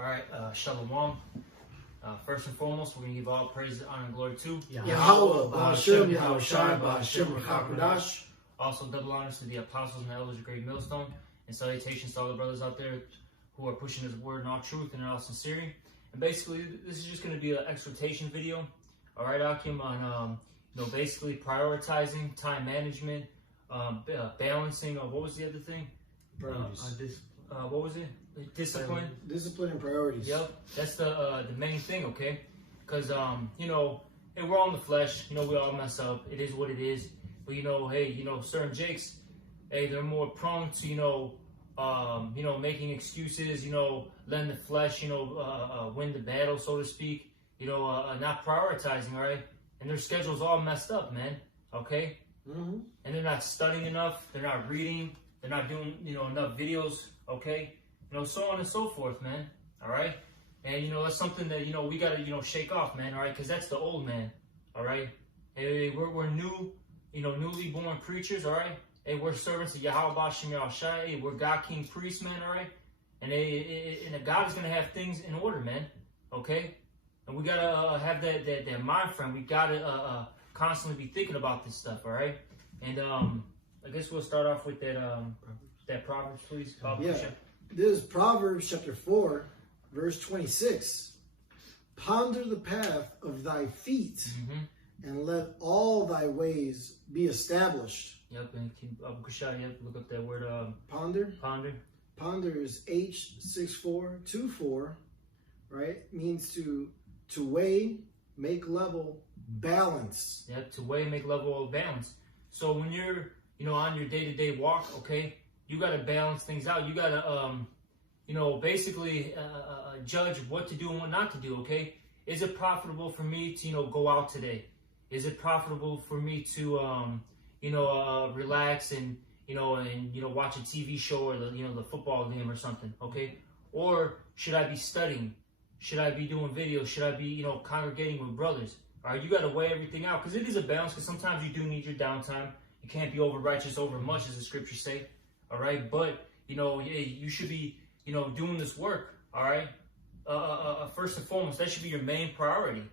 All right, Shalom. First and foremost, we're going to give all praise, honor, and glory to Yahweh, Ba'ashem, Yahushai, Ba'ashem, Rakakudash. Also, double honors to the apostles and elders of Great Millstone, and salutations to all the brothers out there who are pushing His word in all truth and in all sincerity. And basically, this is just going to be an exhortation video, all right, Akim, on basically prioritizing time management, balancing. What was the other thing? What was it? Discipline. Discipline and priorities. Yep, that's the main thing, okay? Because hey, we're all in the flesh. We all mess up. It is what it is. But hey, certain Jakes, hey, they're more prone to making excuses. Letting the flesh, win the battle, so to speak. Not prioritizing, all right? And their schedule's all messed up, man. Okay. Mm-hmm. And they're not studying enough. They're not reading. They're not doing enough videos. Okay. So on and so forth, man. All right. And that's something that we gotta shake off, man. All right, because that's the old man. All right. Hey, we're new, newly born creatures. All right. Hey, we're servants of Yahweh Ba'ashem Yahushai. Hey, we're God King priests, man. All right. And and God is gonna have things in order, man. Okay. And we gotta have that mind frame. We gotta constantly be thinking about this stuff. All right. And I guess we'll start off with that Proverbs, please. Yeah. This is Proverbs chapter 4, verse 26. Ponder the path of thy feet, and let all thy ways be established. Yep, and look up that word. Ponder. Ponder. Ponder is H6424, right? Means to weigh, make level, balance. Yep, to weigh, make level, balance. So when you're, on your day-to-day walk, okay, you got to balance things out. You got to, basically judge what to do and what not to do, okay? Is it profitable for me to, go out today? Is it profitable for me to, relax and, watch a TV show or the football game or something, okay? Or should I be studying? Should I be doing videos? Should I be, congregating with brothers? All right, you got to weigh everything out because it is a balance because sometimes you do need your downtime. You can't be over righteous over much, as the scriptures say. All right, but you should be doing this work. All right, first and foremost, that should be your main priority.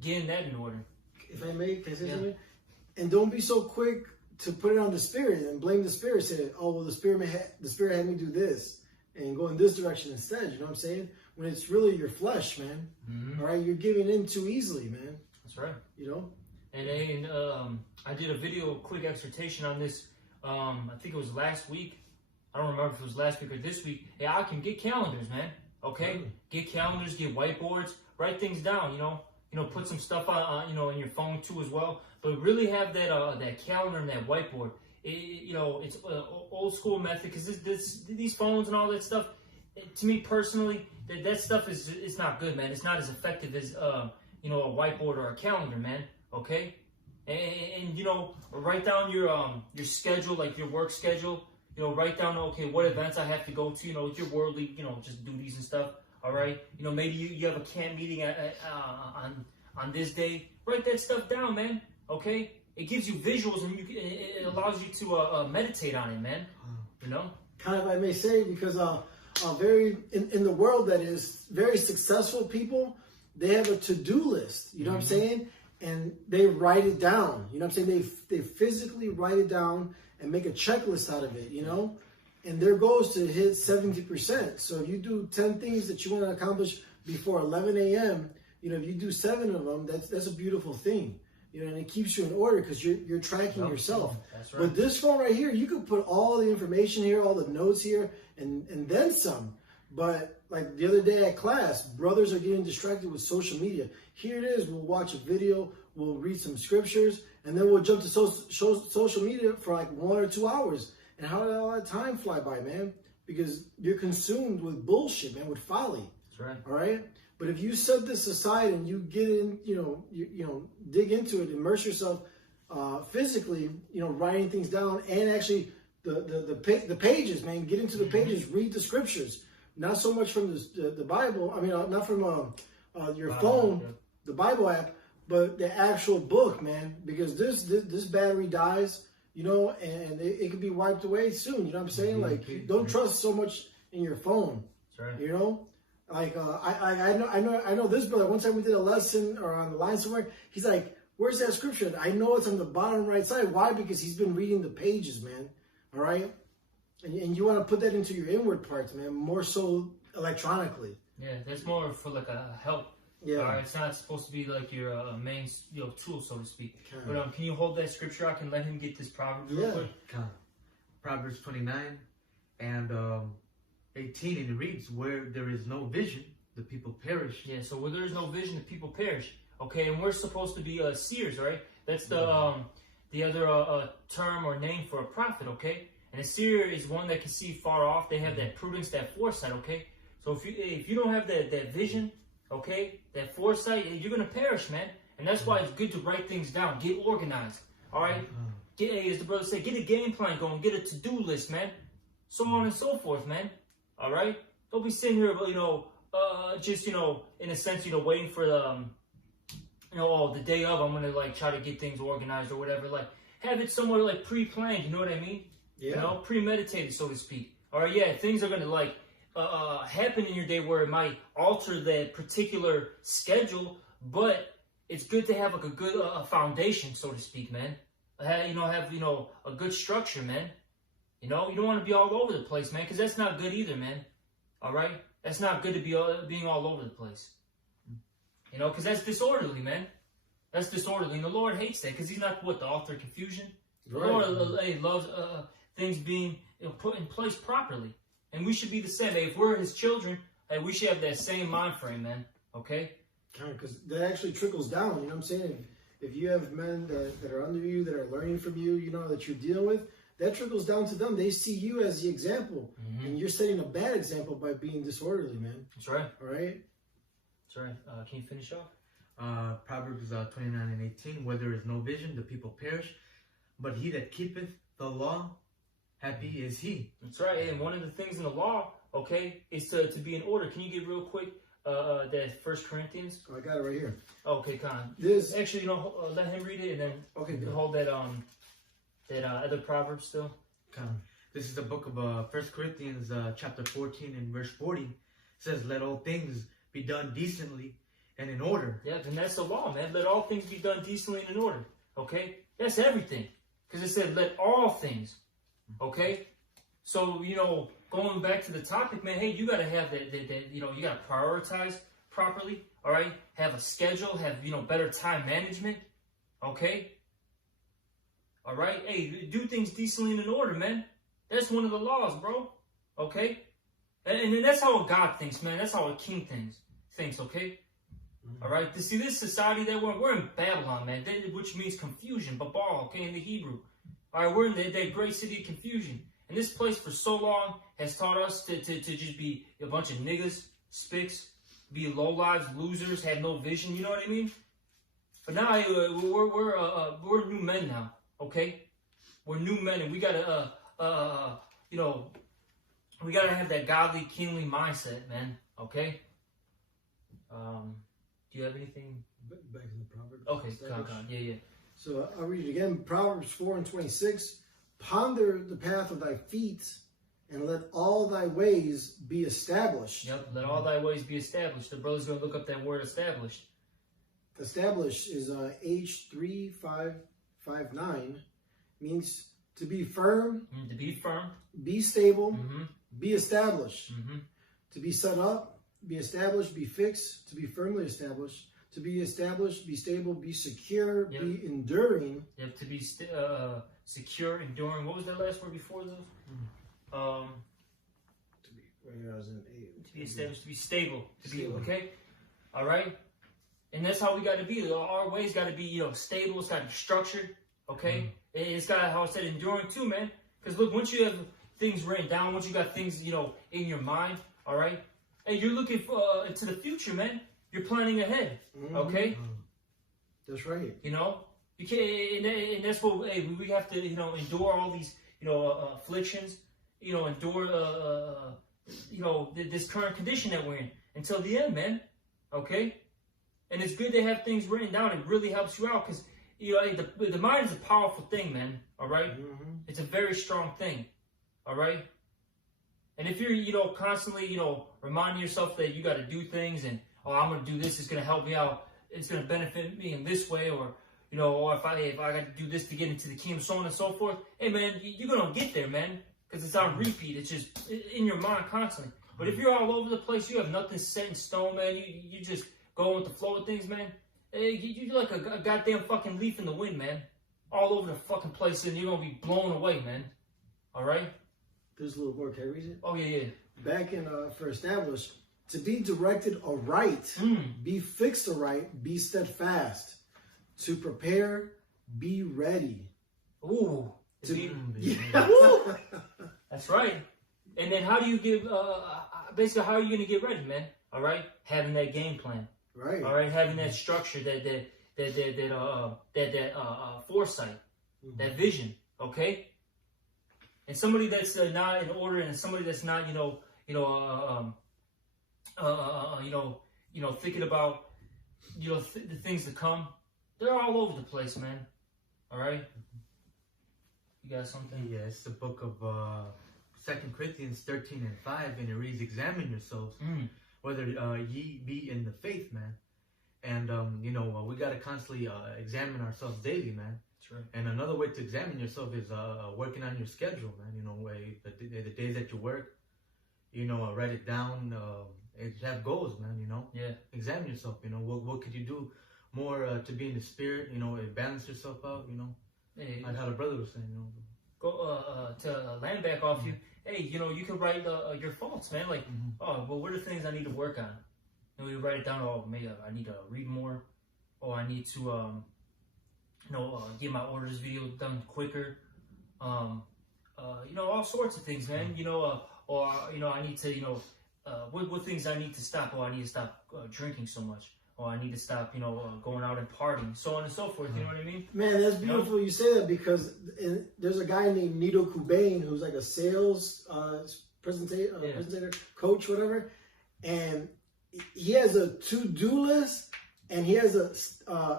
Getting that in order. If I may, can I say something? And don't be so quick to put it on the Spirit and blame the Spirit. Say, oh well, the Spirit had me do this and go in this direction instead. You know what I'm saying? When it's really your flesh, man. Mm-hmm. All right, you're giving in too easily, man. That's right. And I did a video, quick exhortation on this. I think it was last week. I don't remember if it was last week or this week. Hey, I can get calendars, man. Okay, get calendars, get whiteboards, write things down. Put some stuff on, in your phone too as well. But really have that calendar and that whiteboard. It's old school method because these phones and all that stuff. To me personally, that stuff is not good, man. It's not as effective as a whiteboard or a calendar, man. Okay. And write down your schedule, like your work schedule. Write down, okay, what events I have to go to, your worldly, just duties and stuff. All right. Maybe you have a camp meeting on this day. Write that stuff down, man. Okay. It gives you visuals and it allows you to meditate on it, man. Kind of, I may say, because very in the world that is very successful people, they have a to-do list. You know what I'm saying? And they write it down. You know what I'm saying? They physically write it down and make a checklist out of it, And their goal is to hit 70%. So if you do 10 things that you want to accomplish before 11 a.m., if you do 7 of them, that's a beautiful thing. And it keeps you in order because you're tracking yourself. That's right. With this phone right here, you can put all the information here, all the notes here, and then some. But like the other day at class, brothers are getting distracted with social media. Here it is. We'll watch a video. We'll read some scriptures. And then we'll jump to social media for like 1 or 2 hours. And how did all that time fly by, man? Because you're consumed with bullshit, man, with folly. That's right. All right? But if you set this aside and you get in, dig into it, immerse yourself physically, writing things down and actually the pages, man, get into the pages, read the scriptures. Not so much from the Bible. I mean, not from your phone, the Bible app, but the actual book, man. Because this battery dies, and it could be wiped away soon. You know what I'm saying? Like, don't trust so much in your phone. That's right. Like I know this brother. One time we did a lesson or on the line somewhere. He's like, "Where's that scripture?" I know it's on the bottom right side. Why? Because he's been reading the pages, man. All right, and you want to put that into your inward parts, man. More so electronically. Yeah, that's more for like a help. Yeah, all right. It's not supposed to be like your main tool, so to speak. But can you hold that scripture? I can let him get this proverb real quick. Proverbs 29 and 18, and it reads, "Where there is no vision, the people perish." Yeah, so where there is no vision, the people perish. Okay, and we're supposed to be seers, right? That's the other term or name for a prophet. Okay, and a seer is one that can see far off. They have that prudence, that foresight. Okay, so if you don't have that vision, okay, that foresight, you're gonna perish, man. And that's why it's good to write things down, get organized. All right, as the brother said, get a game plan going, get a to-do list, man. So on and so forth, man. All right, don't be sitting here, just in a sense, waiting for the, the day of. I'm gonna like try to get things organized or whatever. Like have it somewhere like pre-planned. You know what I mean? Yeah. Premeditated, so to speak. All right, yeah, things are gonna like happen in your day where it might alter that particular schedule, but it's good to have like a good foundation, so to speak, man. Have a good structure, man. You don't want to be all over the place, man, because that's not good either, man. All right? That's not good to be being all over the place. Because that's disorderly, man. That's disorderly. And the Lord hates that because he's not, the author of confusion? Right. The Lord loves things being put in place properly. And we should be the same. If we're his children, we should have that same mind frame, man. Okay? Because that actually trickles down, you know what I'm saying? If you have men that are under you, that are learning from you, that you're dealing with, that trickles down to them. They see you as the example. Mm-hmm. And you're setting a bad example by being disorderly, man. That's right. All right? That's right. Can you finish off? Proverbs 29 and 18. "Where there is no vision, the people perish. But he that keepeth the law, happy is he." That's right. And one of the things in the law, okay, is to be in order. Can you get real quick that 1 Corinthians? Oh, I got it right here. Okay, Con. This actually, let him read it, and then okay, you can hold that other proverb still. This is the book of 1 Corinthians chapter 14 and verse 40. It says, "Let all things be done decently and in order." Yeah, and that's the law, man. Let all things be done decently and in order. Okay? That's everything. Because it said, let all things. Okay? So, going back to the topic, man, hey, you got to have that, you got to prioritize properly. All right? Have a schedule, have, better time management. Okay? All right? Hey, do things decently and in order, man. That's one of the laws, bro. Okay? And that's how a God thinks, man. That's how a king thinks, okay? Mm-hmm. All right? To see this society that we're in Babylon, man, which means confusion, Babal, okay, in the Hebrew. All right, we're in that great city of confusion. And this place for so long has taught us to just be a bunch of niggas, spicks, be lowlives, losers, have no vision, you know what I mean? But now we're new men now, okay? We're new men, and we gotta we gotta have that godly, kingly mindset, man. Okay. Do you have anything? Back in the Proverbs. Okay, God. Yeah. So I'll read it again. Proverbs 4 and 26. "Ponder the path of thy feet, and let all thy ways be established." Yep. Let all thy ways be established. The brother's gonna look up that word established. Established is H3559. Means to be firm. To be firm. Be stable. Mm-hmm. Be established. Mm-hmm. To be set up. Be established. Be fixed. To be firmly established. To be established. Be stable. Be secure. Yep. Be enduring. Yep. To be secure, enduring. What was that last word before those? To be. Where I was in 8. To be established. To be stable. To be okay. All right. And that's how we got to be. Our ways got to be stable. It's got to be structured. Okay. Mm-hmm. It's got, how I said, enduring too, man. Because look, once you have things written down, once you got things in your mind, all right. Hey, you're looking into the future, man. You're planning ahead, okay? That's right. You can't, and that's what we have to, endure all these, afflictions, endure, this current condition that we're in until the end, man. Okay, and it's good to have things written down. It really helps you out because the mind is a powerful thing, man. All right, it's a very strong thing. All right. And if you're, constantly, reminding yourself that you got to do things and, oh, I'm going to do this, it's going to help me out, it's going to benefit me in this way, or, or if I got to do this to get into the kingdom, so on and so forth, hey, man, you're going to get there, man, because it's on repeat. It's just in your mind constantly. But if you're all over the place, you have nothing set in stone, man, you just go with the flow of things, man, hey, you're like a goddamn fucking leaf in the wind, man, all over the fucking place, and you're going to be blown away, man, all right? There's a little more. Can I read it? Oh, yeah. Back in, for established, to be directed aright, be fixed aright, be steadfast. To prepare, be ready. Ooh. Yeah. That's right. And then how do you give, basically, how are you going to get ready, man? All right? Having that game plan. Right. All right? Having that structure, that foresight, that vision, okay? And somebody that's not in order, and somebody that's not, thinking about, the things to come. They're all over the place, man. All right. You got something? Yeah, it's the book of 2 Corinthians 13:5, and it reads, "Examine yourselves, whether ye be in the faith, man." And we gotta constantly examine ourselves daily, man. Right. And another way to examine yourself is working on your schedule, man. The days that you work, write it down. Have goals, man. Yeah. Examine yourself. What could you do more to be in the spirit? Balance yourself out. Hey, like how the brother was saying. Go to land back off you. Hey, you can write your faults, man. Like, oh, well, what are the things I need to work on? You write it down. Oh, maybe I need to read more. Oh, I need to get my orders video done quicker. All sorts of things, man. I need to, what things I need to stop. Oh, I need to stop drinking so much. Oh, I need to stop, going out and partying, so on and so forth. You know what I mean? Man, that's beautiful you say that, because there's a guy named Nito Kubain who's like a sales presentator, coach, whatever, and he has a to-do list. And he has a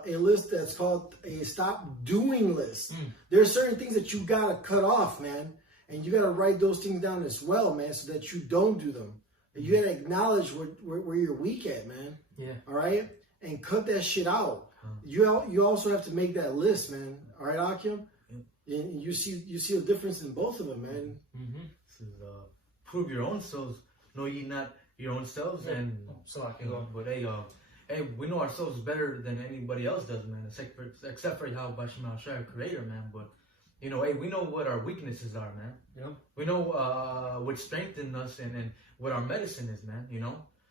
list that's called a stop doing list. There are certain things that you gotta cut off, man, and you gotta write those things down as well, man, so that you don't do them. And you gotta acknowledge where you're weak at, man. Yeah. All right, and cut that shit out. You also have to make that list, man. All right, Akim. And you see a difference in both of them, man. This is prove your own selves. Know ye not your own selves, and but hey, we know ourselves better than anybody else does, man. Except for Yahweh Shai, our Creator, man. But hey, we know what our weaknesses are, man. Yeah. We know what strengthens us and what our medicine is, man.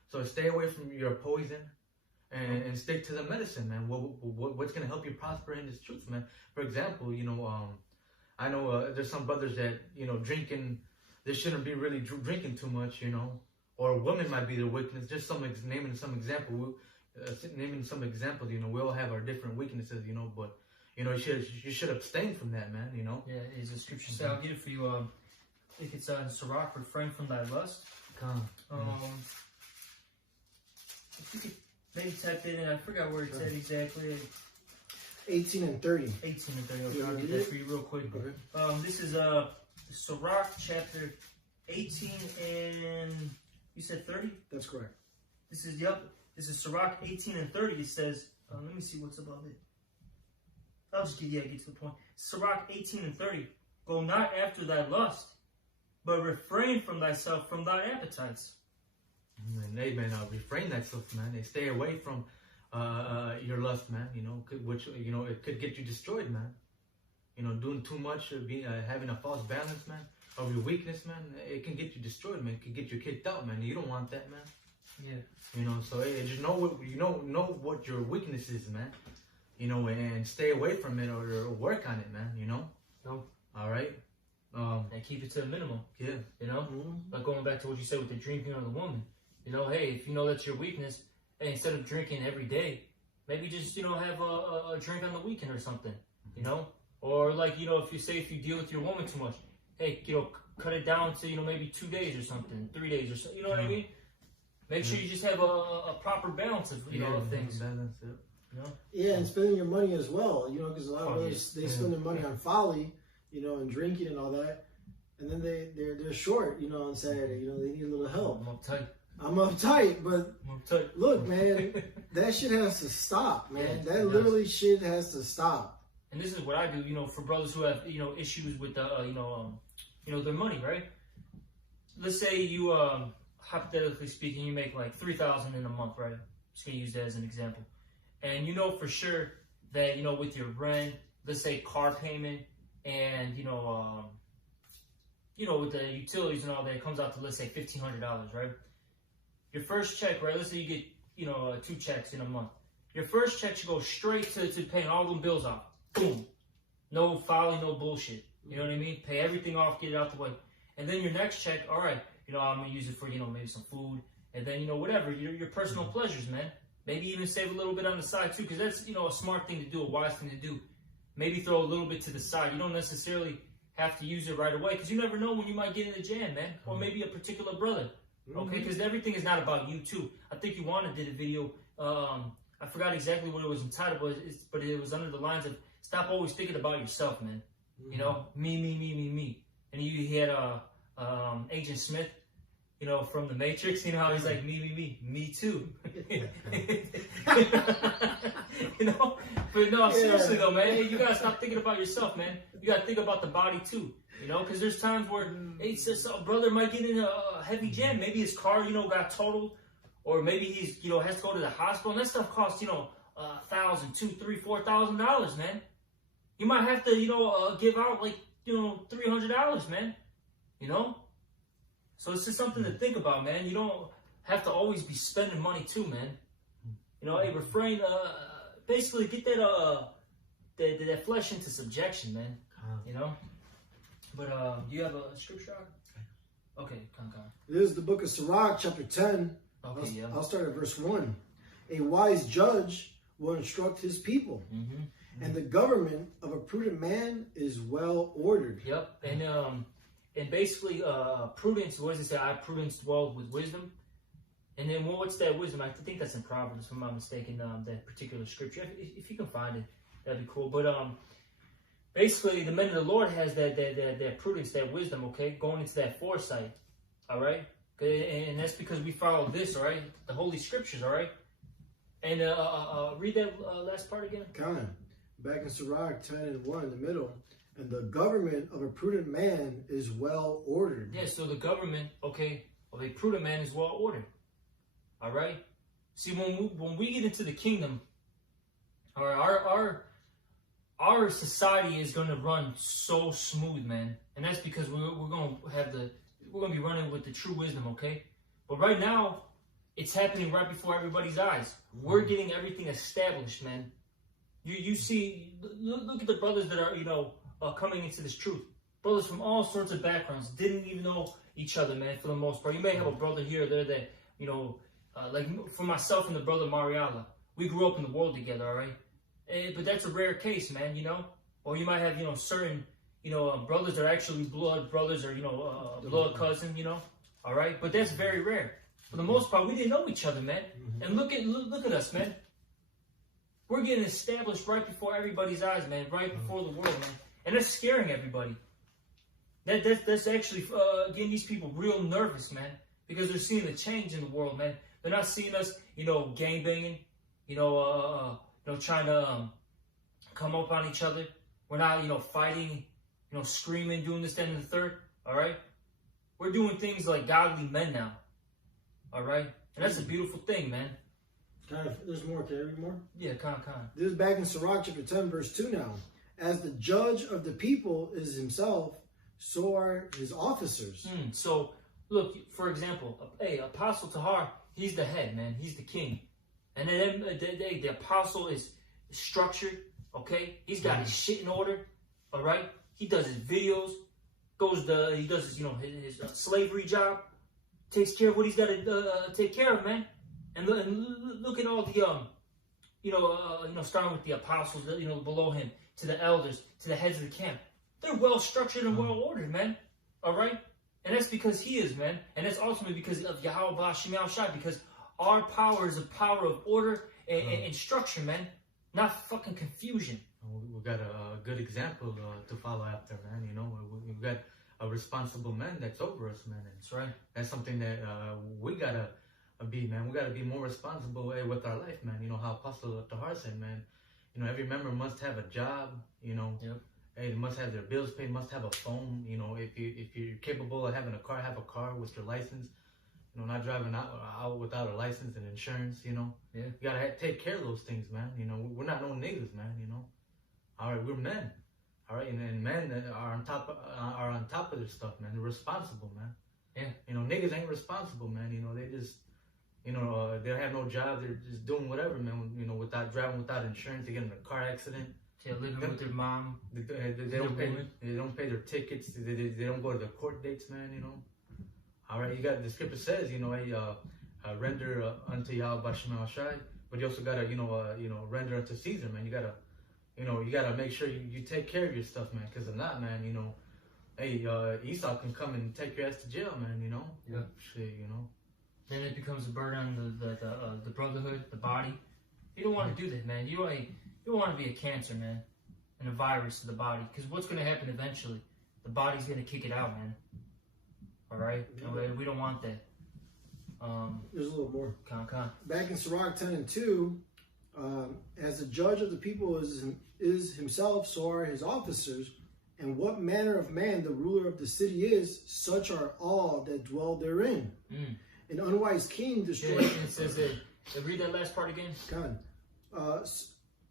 So stay away from your poison and stick to the medicine, man. What's gonna help you prosper in this truth, man? For example, I know there's some brothers that drinking. They shouldn't be really drinking too much, or women might be their weakness. Just naming some example. Naming some examples, we all have our different weaknesses, but you should abstain from that, man. Yeah, is a scripture say, I'll get it for you. I think it's Sirach, refrain from thy lust. If you could maybe type it in, I forgot where it said exactly. 18 and 30. 18 and 30. Okay, I'll get that for you real quick. Okay. This is Sirach chapter 18 and you said 30? That's correct. This is Sirach 18 and 30. It says, let me see what's above it. I'll just get to the point. Sirach 18 and 30. Go not after thy lust, but refrain from thyself from thy appetites. And amen. Refrain thyself, man. And stay away from your lust, man. Which it could get you destroyed, man. Doing too much, having a false balance, man, of your weakness, man. It can get you destroyed, man. It can get you kicked out, man. You don't want that, man. Yeah. So just know what your weakness is, man. And stay away from it or work on it, man. No. All right. And keep it to a minimum. Yeah. Like going back to what you said with the drinking of the woman. Hey, if you know that's your weakness, hey, instead of drinking every day, maybe just have a drink on the weekend or something. Or like if you deal with your woman too much, hey, cut it down to maybe 2 days or something, 3 days or so. You know what I mean? Make sure you just have a proper balance of of things. Balance, Yeah, and spending your money as well. Because a lot of others they spend their money on folly, and drinking and all that. and then they're short, you know, on Saturday. You know, they need a little help. I'm uptight, but I'm uptight. Look, man, that shit has to stop, man. Yeah, that literally shit has to stop. And this is what I do, you know, for brothers who have, you know, issues with their money, right? Let's say you, hypothetically speaking, you make like $3,000 in a month, right? I'm just gonna use that as an example. And you know for sure that, you know, with your rent, let's say car payment, and with the utilities and all that, it comes out to, let's say, $1,500, right? Your first check, right? Let's say you get, 2 checks in a month. Your first check should go straight to paying all them bills off. Boom. No filing, no bullshit. You know what I mean? Pay everything off, get it out the way. And then your next check, all right, I'm going to use it for, maybe some food. And then, whatever, your personal pleasures, man. Maybe even save a little bit on the side, too, because that's, a smart thing to do, a wise thing to do. Maybe throw a little bit to the side. You don't necessarily have to use it right away, because you never know when you might get in a jam, man. Or maybe a particular brother. Okay, because everything is not about you, too. I think Iwana did a video, I forgot exactly what it was entitled, but it was under the lines of, stop always thinking about yourself, man. Me. And he had Agent Smith, from The Matrix, how he's like, me too. But no, seriously though, man, you gotta stop thinking about yourself, man. You gotta think about the body too, because there's times where it's just, a brother might get in a heavy jam. Maybe his car, got totaled, or maybe he's, has to go to the hospital, and that stuff costs, $1,000, $2,000, $3,000, $4,000, man. You might have to, give out like, $300, man. So it's just something to think about, man. You don't have to always be spending money too, man. Hey, refrain. Basically, get that flesh into subjection, man. But do you have a scripture? Okay, come. This is the book of Sirach, chapter 10. Okay, I'll start at verse 1. A wise judge will instruct his people, and the government of a prudent man is well ordered. Yep, and basically, prudence. What does it say? Prudence dwells with wisdom. And then what's that wisdom? I think that's in Proverbs, if I'm not mistaken. That particular scripture. If you can find it, that'd be cool. But basically, the men of the Lord has that prudence, that wisdom. Okay, going into that foresight. All right. And that's because we follow this, all right? The Holy Scriptures, all right? And read that last part again. Kind. Back in Sirach 10 and 1 in the middle. And the government of a prudent man is well ordered. Yeah, so the government, okay, of a prudent man is well ordered. All right? See, when we get into the kingdom, all right, our society is going to run so smooth, man. And that's because we're going to have we're going to be running with the true wisdom, okay? But right now, it's happening right before everybody's eyes. We're getting everything established, man. You see, look at the brothers that are, coming into this truth. Brothers from all sorts of backgrounds, didn't even know each other, man, for the most part. You may have a brother here or there that, like for myself and the brother Mariala, we grew up in the world together, all right? But that's a rare case, man, Or you might have, certain, brothers that are actually blood brothers or, blood cousin, all right? But that's very rare. For the most part, we didn't know each other, man. And look at us, man. We're getting established right before everybody's eyes, man, right before the world, man. And that's scaring everybody. That's actually getting these people real nervous, man, because they're seeing the change in the world, man. They're not seeing us, gangbanging, trying to come up on each other. We're not, fighting, screaming, doing this, that, and the third, all right? We're doing things like godly men now, all right? And that's a beautiful thing, man. There's more. Can I read more? Yeah, con. This is back in Sirach chapter 10, verse 2 now. As the judge of the people is himself, so are his officers. So, look, for example, Apostle Tahar, he's the head, man. He's the king. And then the apostle is structured, okay? He's got his shit in order, all right? He does his videos, he does his, his slavery job, takes care of what he's got to take care of, man. And look at all the, starting with the apostles, below him, to the elders, to the heads of the camp. They're well structured and well ordered, man. All right? And that's because he is, man. And that's ultimately because of Yahweh Ba'Shem Yahushai, because our power is a power of order and structure, man. Not fucking confusion. We've got a good example to follow after, man. We've got responsible men that's over us, man. And That's right. that's something that we gotta be, man. We gotta be more responsible with our life, man. You know how Apostle Tahar said, man. You know, every member must have a job. You know, hey, they must have their bills paid. Must have a phone. You know, if you're capable of having a car, have a car with your license. You know, not driving out without a license and insurance. You know, you gotta take care of those things, man. You know, we're not no niggas, man. You know, all right, we're men. All right, and men that are on top of their stuff, man. They're responsible, man. Yeah. You know, niggas ain't responsible, man. You know, they just, you know, they have no job. They're just doing whatever, man. You know, without driving, without insurance, they get in a car accident. They're living with their mom. They don't pay. They don't pay their tickets. They don't go to the court dates, man. You know. All right, you got the scripture says, you know, render unto Yahweh B'Shem Shai, but you also gotta, you know, render unto Caesar, man. You gotta. You know, you gotta make sure you take care of your stuff, man. Because if not, man, you know, hey, Esau can come and take your ass to jail, man. You know. Yeah. Shit, you know. Then it becomes a burden on the brotherhood, the body. You don't want to do that, man. You don't want to be a cancer, man, and a virus to the body. Because what's gonna happen eventually? The body's gonna kick it out, man. All right. And we don't want that. There's a little more. Back in Sirach 10:2, as the judge of the people is himself, so are his officers. And what manner of man the ruler of the city is, such are all that dwell therein. An unwise king destroys. Yeah, it says that. Read that last part again. God.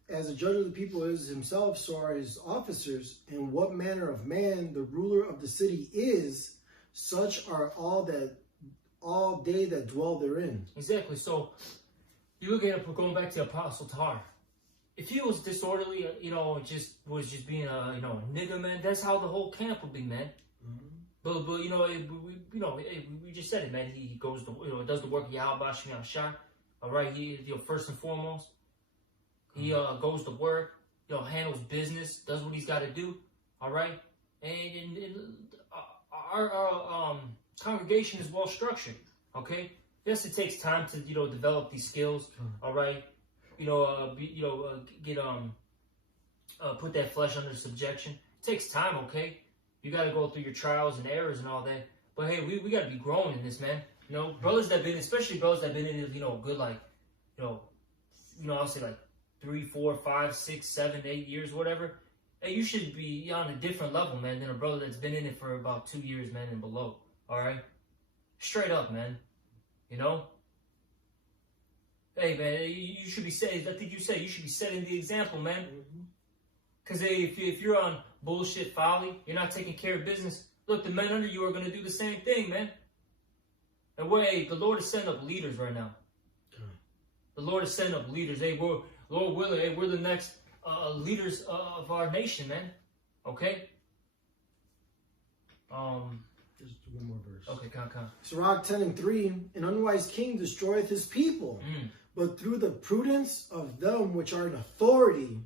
As the judge of the people is himself, so are his officers. And what manner of man the ruler of the city is, such are all they that dwell therein. Exactly. So you look at it, going back to Apostle Tahar. If he was disorderly, you know, was just being a, you know, a nigga, man, that's how the whole camp would be, man. But you know, we just said it, man. He goes to, you know, does the work of Yahweh B'Shem Shai. All right, he, you know, first and foremost, he goes to work, you know, handles business, does what he's got to do. All right, and our congregation is well structured. Okay, yes, it takes time to, you know, develop these skills. All right, you know, get put that flesh under subjection. It takes time. Okay, you got to go through your trials and errors and all that. But hey, we got to be growing in this, man. You know, brothers that been, especially brothers that been in it, you know, good, like, you know, I'll say like 3, 4, 5, 6, 7, 8 years, whatever. Hey, you should be on a different level, man, than a brother that's been in it for about 2 years, man, and below. All right, straight up, man. You know. Hey, man, you should be setting. I think you said you should be setting the example, man. Because hey, if you're on bullshit folly, you're not taking care of business. Look, the men under you are gonna do the same thing, man. And the Lord is sending up leaders right now. The Lord is sending up leaders. Hey, Lord willing, hey, we're the next leaders of our nation, man. Okay? Just one more verse. Okay, come. Sirach 10:3, an unwise king destroyeth his people, but through the prudence of them which are in authority,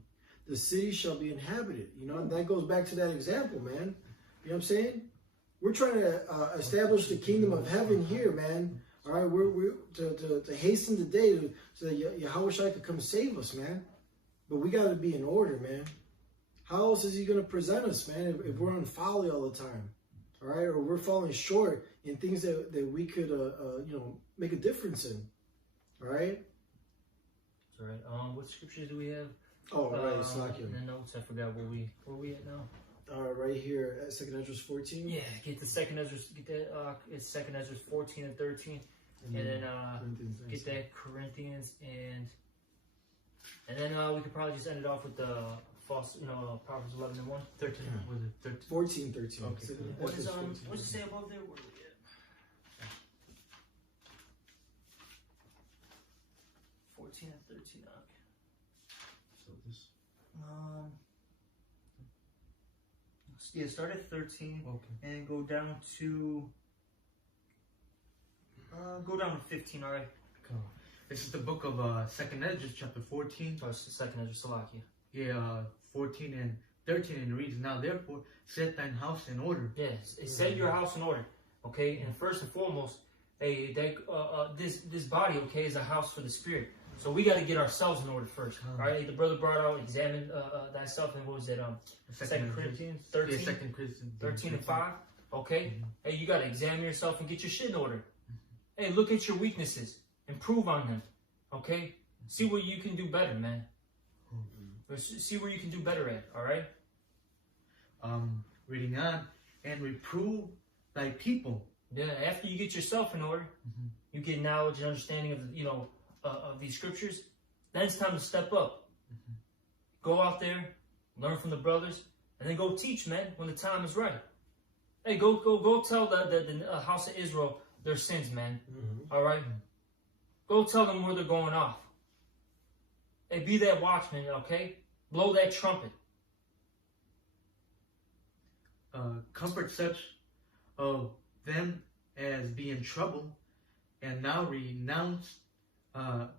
the city shall be inhabited. You know, and that goes back to that example, man. You know what I'm saying? We're trying to establish the kingdom of heaven here, man. All right, we're to hasten the day so that Yahweh Shai could come save us, man. But we got to be in order, man. How else is he going to present us, man, if we're on folly all the time? All right, or we're falling short in things that we could, you know, make a difference in. All right? That's all right. What scriptures do we have? Oh, right, it's not in the notes. I forgot where we at now. Right here at 2 Ezra 14. Yeah, get the 2 Ezra. Get that. It's 2 Ezra 14 and 13, and then get that Corinthians and then we could probably just end it off with the false, you know, Proverbs 11 and 1. 13. Was it 13? 14, 13. Okay. What is what's it say above there? Where are we at? 14 and 13. Okay. So this. Yeah, start at 13, and go down to 15. All right. Cool. This is the book of 2 Ezra, chapter 14. Oh, it's 2 Ezra, Salakia. Yeah, 14 and 13, and it reads, "Now therefore set thine house in order." Yes, set your house in order. Okay, and first and foremost, this body, okay, is a house for the spirit. So we got to get ourselves in order first. All right, the brother brought out, examine thyself, and what was it? 2 Corinthians 13? Yeah, 2 Corinthians 13 and 5. Okay? Hey, you got to examine yourself and get your shit in order. Hey, look at your weaknesses. Improve on them. Okay? See what you can do better, man. See where you can do better at, all right? Reading on, and reprove thy people. Yeah, after you get yourself in order, you get knowledge and understanding of, of these scriptures, then it's time to step up. Go out there, learn from the brothers, and then go teach, man, when the time is right. Hey, go tell the house of Israel their sins, man. All right? Go tell them where they're going off. Hey, be that watchman, okay? Blow that trumpet. Comfort such of them as be in trouble, and now renounce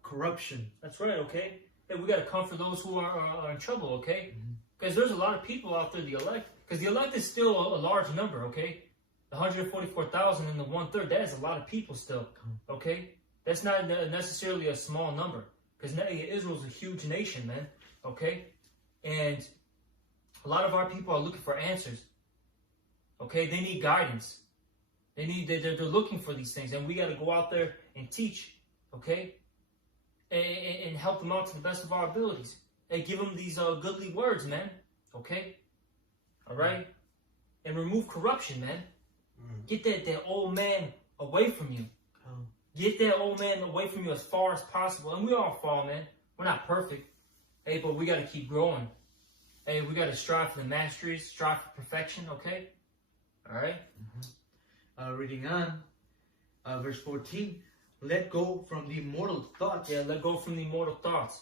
corruption. That's right, okay? Hey, we got to comfort those who are in trouble, okay? Because there's a lot of people out there, the elect. Because the elect is still a large number, okay? The 144,000 and the 1/3, that is a lot of people still, okay? That's not necessarily a small number. Because Israel's a huge nation, man, okay? And a lot of our people are looking for answers, okay? They need guidance. They're looking for these things, and we got to go out there and teach, okay? And help them out to the best of our abilities. And give them these goodly words, man, okay? All right? And remove corruption, man. Get that old man away from you. Get that old man away from you as far as possible. And we all fall, man. We're not perfect. Hey, but we got to keep growing. Hey, we got to strive for the masteries, strive for perfection, okay? All right? Reading on, verse 14, let go from the mortal thoughts. Yeah, let go from the mortal thoughts.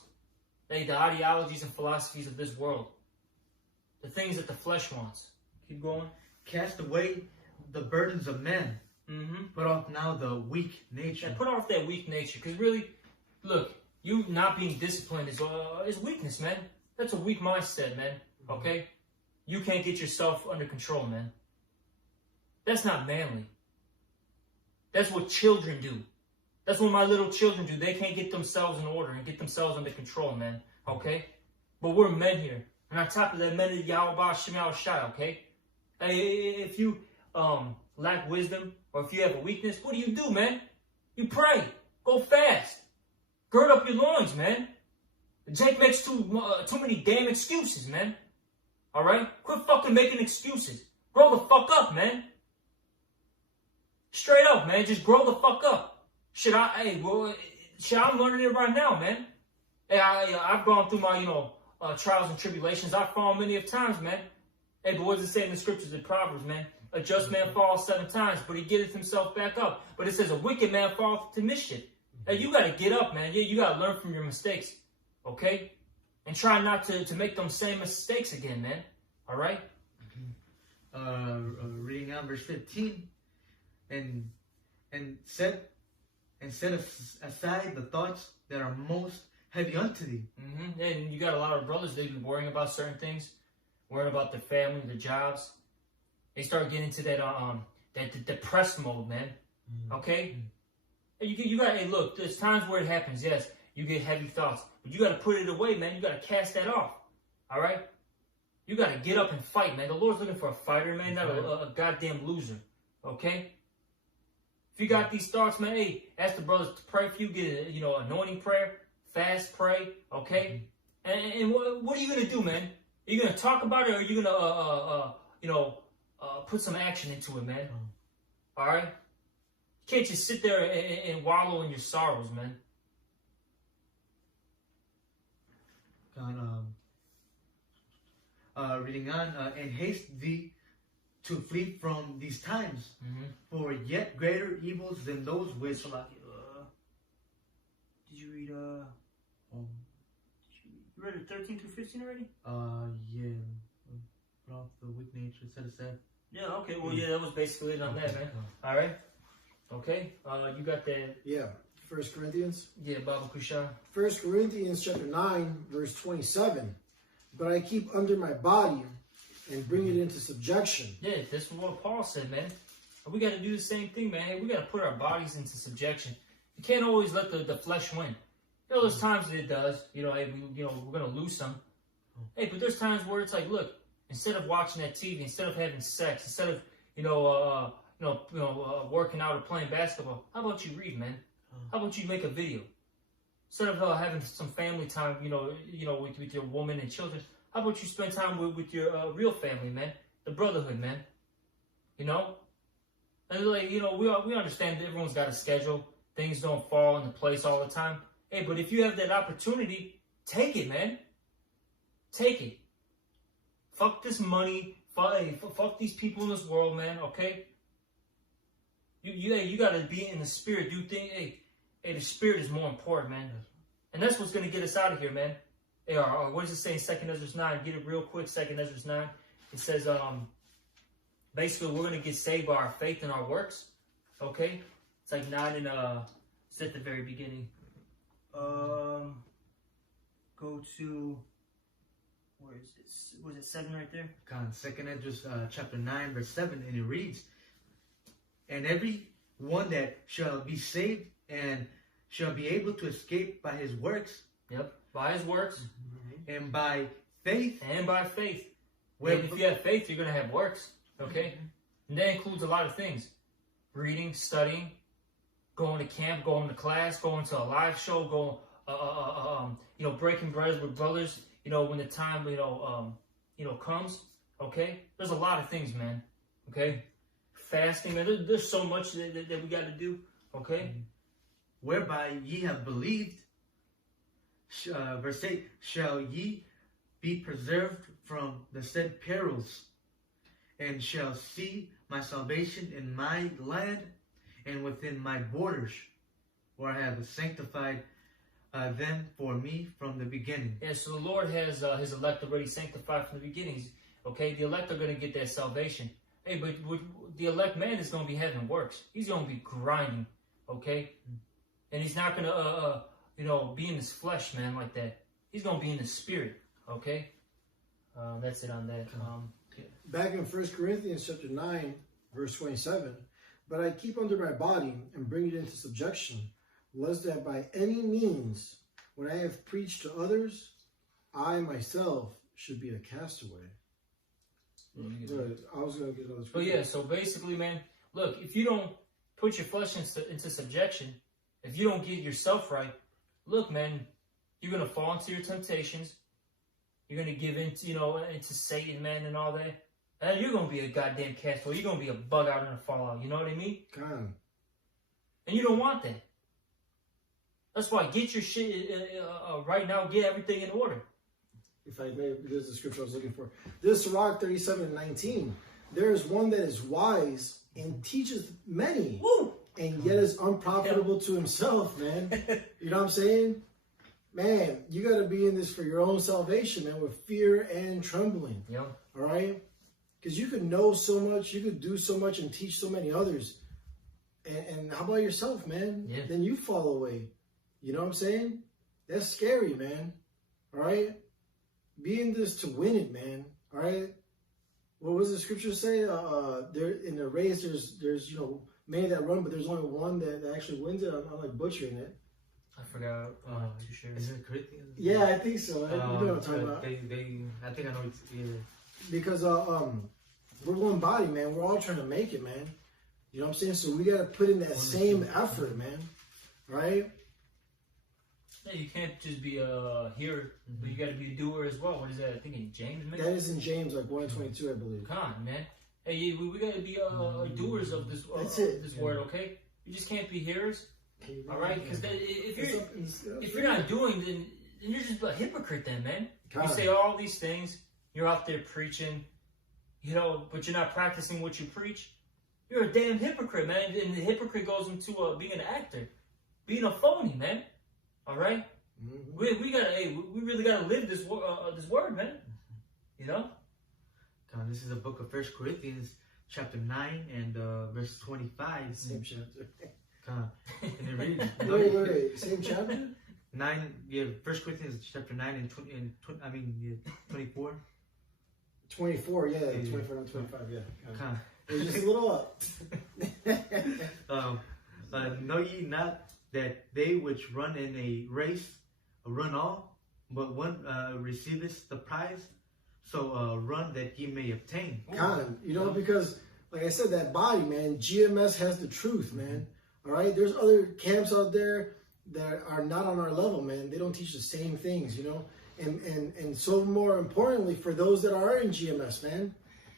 Hey, the ideologies and philosophies of this world. The things that the flesh wants. Keep going. Cast away the burdens of men. Put off now the weak nature. Yeah, put off that weak nature. Because really, look, you not being disciplined is weakness, man. That's a weak mindset, man. Okay? You can't get yourself under control, man. That's not manly. That's what children do. That's what my little children do. They can't get themselves in order and get themselves under control, man. Okay? But we're men here. And on top of that, men of Yahweh Shem Shai, okay? Hey, if you lack wisdom, or if you have a weakness, what do, man? You pray. Go fast. Gird up your loins, man. Jake makes too many damn excuses, man. All right? Quit fucking making excuses. Grow the fuck up, man. Straight up, man. Just grow the fuck up. I'm learning it right now, man. Hey, I've gone through my, trials and tribulations. I've fallen many of times, man. Hey, but what does it say in the scriptures in Proverbs, man? A just man falls 7 times, but he getteth himself back up. But it says a wicked man falleth to mischief. Hey, you got to get up, man. Yeah, you got to learn from your mistakes, okay? And try not to make them same mistakes again, man. All right? Reading on verse 15, and set aside the thoughts that are most heavy unto thee. And you got a lot of brothers, they've been worrying about certain things, worrying about their family, their jobs. They start getting into that depressed mode, man. Okay? You got, hey, look, there's times where it happens, yes. You get heavy thoughts. But you got to put it away, man. You got to cast that off. All right? You got to get up and fight, man. The Lord's looking for a fighter, man, not a goddamn loser. Okay? If you got these thoughts, man, hey, ask the brothers to pray for you. Get a, anointing prayer. Fast, pray. Okay? And what are you going to do, man? Are you going to talk about it, or are you going to, put some action into it, man? All right? You can't just sit there and wallow in your sorrows, man. Reading on, and haste thee to flee from these times, for yet greater evils than those which... Did you read, you read it 13 through 15 already? Yeah. Put off the weak nature, set aside. Yeah, okay. Well, yeah, that was basically it on that, man. All right? Okay. You got that. Yeah. 1 Corinthians. Yeah, Baba Kusha. 1 Corinthians chapter 9, verse 27. But I keep under my body and bring it into subjection. Yeah, that's what Paul said, man. We got to do the same thing, man. We got to put our bodies into subjection. You can't always let the flesh win. There's times that it does. Hey, we're going to lose some. Hey, but there's times where it's like, look, instead of watching that TV, instead of having sex, instead of, working out or playing basketball. How about you read, man? How about you make a video? Instead of having some family time, with your woman and children, how about you spend time with your real family, man? The brotherhood, man. And we understand that everyone's got a schedule. Things don't fall into place all the time. Hey, but if you have that opportunity, take it, man. Take it. Fuck this money. Fuck these people in this world, man. Okay. You gotta be in the spirit. You think, hey, the spirit is more important, man. And that's what's gonna get us out of here, man. Hey, what does it say in 2 Ezra 9? Get it real quick. 2 Ezra 9. It says, basically, we're gonna get saved by our faith and our works. Okay. It's like 9 and it's at the very beginning. Go to, where is it? Was it 7 right there? 2 Ezra chapter 9 verse 7, and it reads, "And every one that shall be saved and shall be able to escape by his works." Yep, by his works. And by faith. And by faith. And if you have faith, you're going to have works. Okay? And that includes a lot of things. Reading, studying, going to camp, going to class, going to a live show, going, breaking bread with brothers, when the time, comes. Okay? There's a lot of things, man. Okay? Fasting, man. There's so much that we got to do. Okay? Whereby ye have believed, verse 8, shall ye be preserved from the said perils, and shall see my salvation in my land and within my borders, where I have sanctified them for me from the beginning. Yeah, so the Lord has his elect already sanctified from the beginnings. Okay, the elect are going to get that salvation. Hey, but the elect man is going to be having works. He's going to be grinding. Okay, and he's not going to be in his flesh, man, like that. He's going to be in the spirit. Okay, that's it on that. Back in 1 Corinthians chapter 9, verse 27, "But I keep under my body and bring it into subjection, lest that by any means, when I have preached to others, I myself should be a castaway." I was going to get another scripture. But yeah, so basically, man, look, if you don't put your flesh into subjection, if you don't get yourself right, look, man, you're going to fall into your temptations. You're going to give into Satan, man, and all that. And you're going to be a goddamn castaway. You're going to be a bug out in the fallout. You know what I mean? God. And you don't want that. That's why get your shit right now. Get everything in order. If I may, this is the scripture I was looking for. This Sirach 37:19. "There is one that is wise and teaches many, and yet is unprofitable to himself," man. You know what I'm saying? Man, you got to be in this for your own salvation, man, with fear and trembling. Yeah. All right? Because you could know so much, you could do so much and teach so many others. And how about yourself, man? Yeah. Then you fall away. You know what I'm saying? That's scary, man. All right? Be in this to win it, man. All right? What was the scripture say? There in the race, there's many that run, but there's only one that actually wins it. I'm like butchering it. I forgot. Too sure. Is it Corinthians? Yeah, I think so. You know what I'm talking about. I think I know it's Because we're one body, man. We're all trying to make it, man. You know what I'm saying? So we got to put in that same effort, man. Right? Yeah, you can't just be a hearer, but you got to be a doer as well. What is that? I think in James, man. That is in James, like 1:22, I believe. Come on, man. Hey, we got to be doers of this. That's it. This word, okay? You just can't be hearers. All right, because if you're not doing, then you're just a hypocrite, then, man. You say all these things, you're out there preaching, but you're not practicing what you preach. You're a damn hypocrite, man. And the hypocrite goes into being an actor, being a phony, man. All right, we really gotta live this word, man. God, this is the book of 1 Corinthians, chapter 9 and verse 25. Same chapter. God, and it reads. Wait. Same chapter? 9. Yeah, 1 Corinthians chapter 9 and 24. 24, yeah, 24 and 25, yeah. God. It's just a little up. Know ye not that they which run in a race run all, but one receiveth the prize? So run that ye may obtain. God, because like I said, that body, man, GMS has the truth, man. All right, there's other camps out there that are not on our level, man. They don't teach the same things, you know. And so more importantly, for those that are in GMS, man,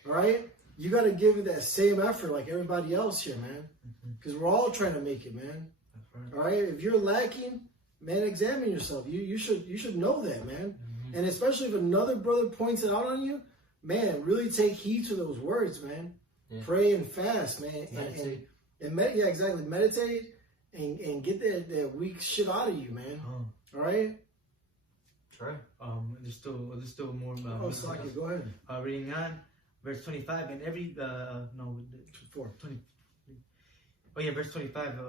all right, you got to give it that same effort like everybody else here, man, because we're all trying to make it, man. All right, if you're lacking, man, examine yourself. You should know that, man. And especially if another brother points it out on you, man, really take heed to those words, man. Yeah. Pray and fast, man, and yeah, exactly. Meditate and get that weak shit out of you, man. All right. Right. There's still more. Saki, go ahead. Reading on, verse 25, and every 20. Oh yeah, verse 25.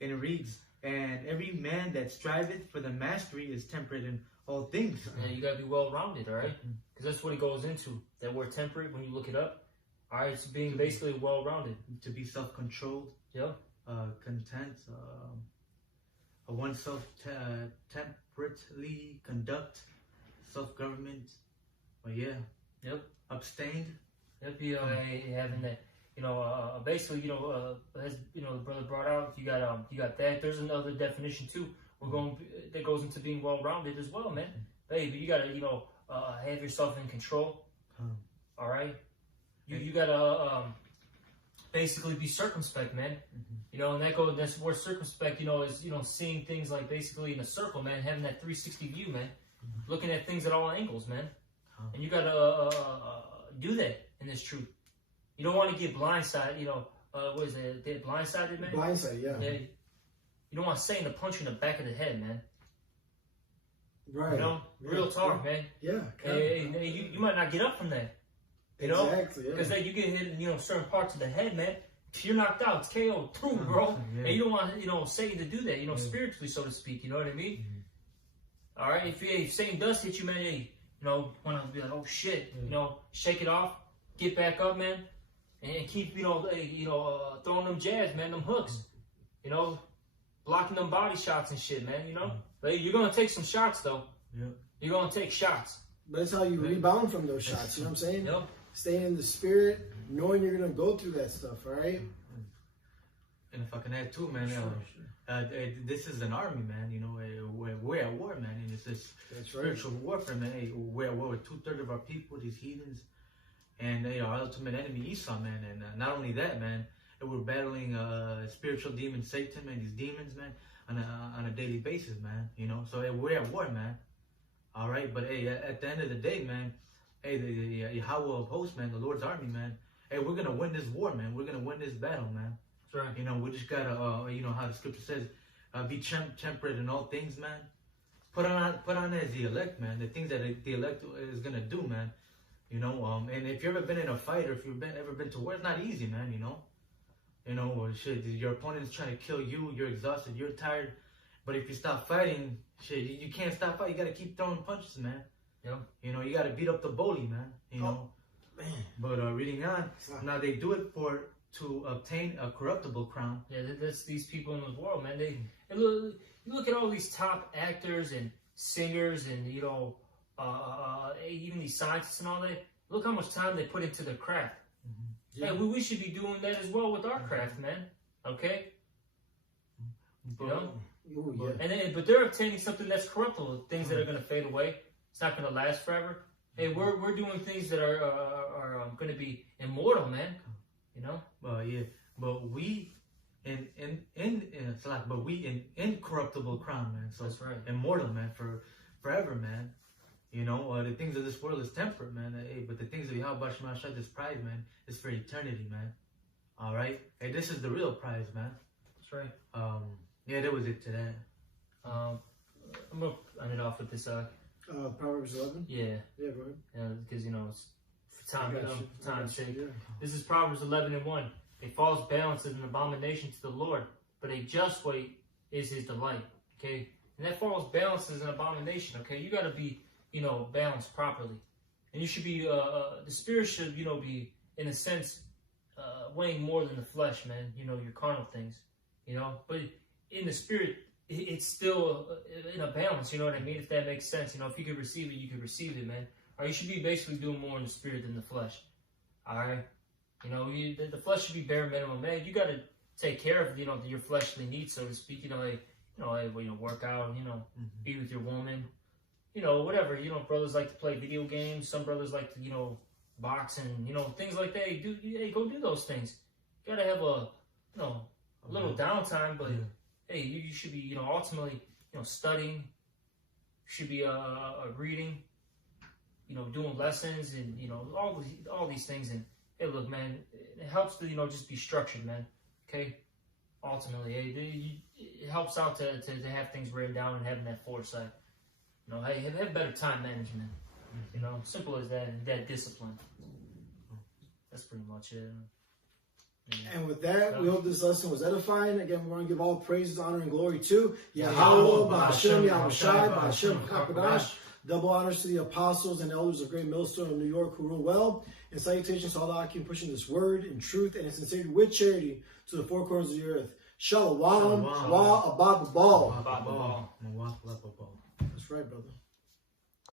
And it reads, and every man that striveth for the mastery is temperate in all things. Yeah, you gotta be well rounded, all right? Because that's what it goes into. That word temperate, when you look it up, all right, it's being basically well rounded. To be self-controlled. Yep. Content. Oneself temperately conduct self-government. Yeah. Yep. Abstained. Yep. Having that. Basically, as the brother brought out, you got that. There's another definition too. That goes into being well-rounded as well, man. Baby, you gotta, have yourself in control. All right. You gotta basically be circumspect, man. And that's where circumspect, is seeing things like basically in a circle, man. Having that 360 view, man. Looking at things at all angles, man. And you gotta do that in this truth. You don't want to get blindsided, what is it? Blindsided, man? Blindsided, yeah. You don't want Satan to punch you in the back of the head, man. Right. Real talk, man. Yeah. You might not get up from that. Exactly, because you get hit in, certain parts of the head, man. If you're knocked out, it's KO, bro. Yeah. And you don't want, Satan to do that, spiritually, so to speak. You know what I mean? All right. If Satan does hit you, man, want to be like, oh shit, shake it off, get back up, man. And keep, throwing them jabs, man, them hooks. Blocking them body shots and shit, man, Like, you're going to take some shots, though. Yeah. You're going to take shots. But that's how you rebound from those shots, you know what I'm saying? Yep. Staying in the spirit, knowing you're going to go through that stuff, all right? And if I can add too, man, this is an army, man, we're at war, man, and it's this spiritual warfare, man. We're at war with 2/3 of our people, these heathens. And our ultimate enemy Esau, man, and not only that, man, we're battling spiritual demon Satan, man, these demons, man, on a daily basis, man. So we're at war, man. All right, but at the end of the day, man, the Yahweh of hosts, man, the Lord's army, man. We're gonna win this war, man. We're gonna win this battle, man. That's right. We just gotta, how the scripture says, be temperate in all things, man. Put on as the elect, man. The things that the elect is gonna do, man. And if you've ever been in a fight or if you've ever been to war, it's not easy, man, shit, your opponent is trying to kill you, you're exhausted, you're tired, but if you stop fighting, shit, you can't stop fighting, you gotta keep throwing punches, man. Yeah. You gotta beat up the bully, man, Man. But reading on, now they do it to obtain a corruptible crown. Yeah, that's these people in the world, man. You look at all these top actors and singers and, even these scientists and all that, look how much time they put into their craft. Yeah, we should be doing that as well with our craft, man. Okay? But they're obtaining something that's corruptible, things that are going to fade away. It's not going to last forever. Hey, we're doing things that are going to be immortal, man. But we in incorruptible crown, man. So that's right. Immortal, man, for forever, man. The things of this world is temperate, man. But the things of Yahweh Shema Shai, this prize, man, is for eternity, man. All right? Hey, this is the real prize, man. That's right. That was it today. I'm going to end it off with this. Proverbs 11? Yeah. Yeah, go ahead. Because, it's for time's sake. Yeah. This is Proverbs 11:1. A false balance is an abomination to the Lord, but a just weight is his delight. Okay? And that false balance is an abomination. Okay? You got to be balanced properly. And you should be, the spirit should, be, in a sense, weighing more than the flesh, man. Your carnal things, But in the spirit, it's still in a balance, you know what I mean? If that makes sense. If you could receive it, you could receive it, man. Or you should be basically doing more in the spirit than the flesh. All right? You know, the flesh should be bare minimum. Man, you got to take care of, you know, your fleshly needs, so to speak. You know, work out, you know, be with your woman, you know, whatever. You know, brothers like to play video games. Some brothers like to, you know, box and, you know, things like that. Hey, go do those things. You got to have a, you know, a little downtime, but hey, you should be, you know, ultimately, you know, studying. You should be reading, you know, doing lessons and, you know, all these things. And hey, look, man, it helps to, you know, just be structured, man. Okay, ultimately, it helps out to have things written down and having that foresight. You know, have better time management. You know, simple as that discipline. That's pretty much it. And with that, we hope this lesson was edifying. Again, we want to give all praises, honor, and glory to Yahweh, Ba'Hashem, Yahushai, Ba'Hashem, HaKadosh. Double honors to the apostles and elders of Great Millstone of New York who rule well. And salutations to all the Akim pushing this word in truth and in sincerity with charity to the four corners of the earth. Shalom, wa abad ball. That's right, brother.